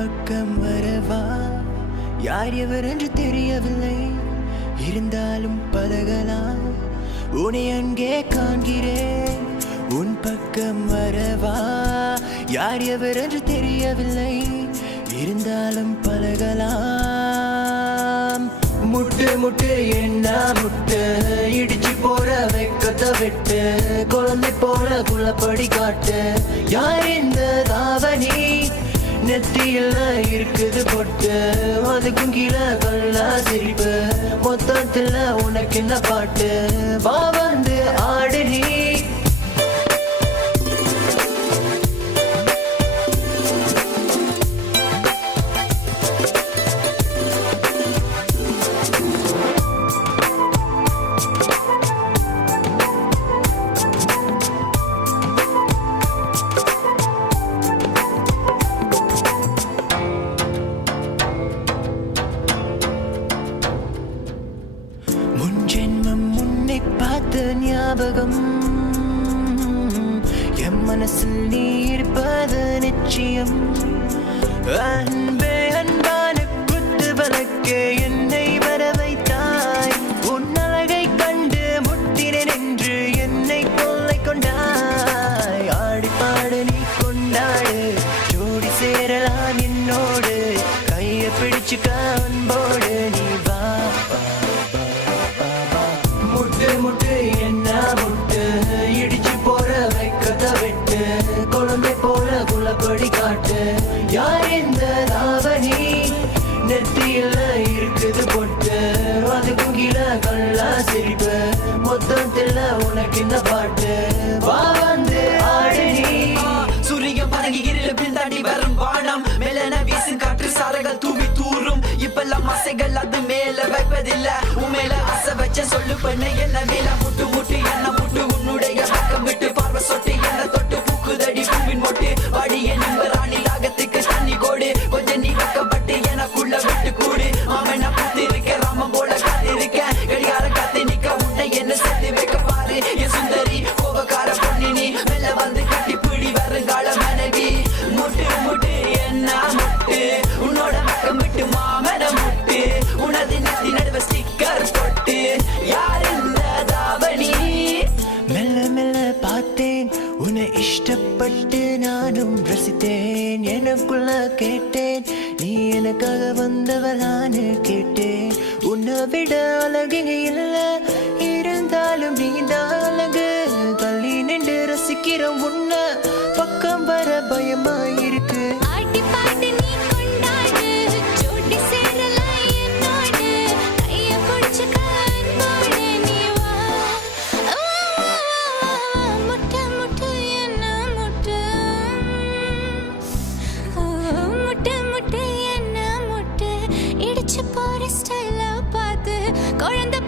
பக்கம் வரவா? யார் எவர் என்று தெரியவில்லை, இருந்தாலும் பழகலாம். உன்னை அங்கே காண்கிறேன், உன் பக்கம் வரவா? யார் எவர் என்று தெரியவில்லை, இருந்தாலும் பழகலாம். முட்டு முட்டு என்ன முட்டு, இடிச்சு போற வெக்கத்தை விட்டு, குழந்தை போல குள்ளப்படி காட்டு. யார் இந்த தாவணி நெத்தியில் இருக்குது பொட்டு, அதுக்கும் கீழே கல்லா சிரிப்பு, மொத்தத்துல உனக்கு என்ன பாட்டு? வா வந்து ஆடு நீ. முன்ஜென்மம் முன்னை பார்த்த ஞாபகம், என் மனசில் நீ இருப்பது நிச்சயம். அன்பே அன்பான குத்து வழக்கே என்னை வர வைத்தாய், உன் அழகை கண்டு முட்டினேன் என்று என்னை கொள்ளை கொண்டாய். ஆடி பாடு நீ கொண்டாடு, ஜோடி சேரலாம் என்னோடு, கையை பிடிச்சுக்க அன்போடு நீ வா. முட்டு என்ன முட்டு, இடிச்சு போற வெக்கத்தை விட்டு, குழந்தை போல குள்ளப்படி காட்டு. யார் இந்த தாவணி நெத்தியில் இருக்குது பொட்டு, அதுக்கும் கீழே கல்லா சிரிப்பு, மொத்தத்தில் உனக்கு இந்த பாட்டு? வா வந்து ஆடு நீ. சூரியன் பதங்கி இருள பின்தாண்டி வரும் வானம், மேலன வீசும் காற்று சாரங்கள் தூவி தூரும். இப்பெல்லாம் ஆசைகள் அது மேல வைப்பதில்ல, உன் மேல ஆசை வச்ச சொல்லு பண்ண என்ன மேல. முட்டு முட்டு என்ன முட்டு, உன்னுடைய பக்கம் விட்டு பார்வை சொட்டு என்ன தொட்டு பூக்குதடி பூவின் மொட்டு. வாடிய நிம்பராணி தாகத்துக்கு தண்ணி கோடு, கொஞ்சம் நீ வைக்கப்பட்டு எனக்குள்ள விட்டு கூடு. மாமன் நான் பூத்து இருக்க, ராமன் போல காத்திருக்க, கடிகார காத்து நிக்க, உன்னை என்ன சேர்த்து வைக்க பாரு என் சுந்தரி. கோபக்கார பொண்ணு நீ, மெல்ல வந்து கட்டி பிடி வருங்கால மனைவி. முட்டு முட்டு என்ன முட்டு, உன்னோட பக்கம் விட்டு மாமன முட்டு, உனது நெத்தி நடுவ ஸ்டிக்கர் போட்டு. யார் இந்த தாவணி? மெல்ல மெல்ல பார்த்தேன் உன்னை, இஷ்டப்பட்டு நானும் ரசித்தேன். எனக்குள்ள கேட்டேன், நீ எனக்காக வந்தவளான்னு கேட்டேன். உன்னை விட அழகு இல்ல, இருந்தாலும் நீதான் அழகு. தள்ளி நின்று ரசிக்கிற உன்னை, பக்கம் வர பயமா இருக்கு. குழந்தை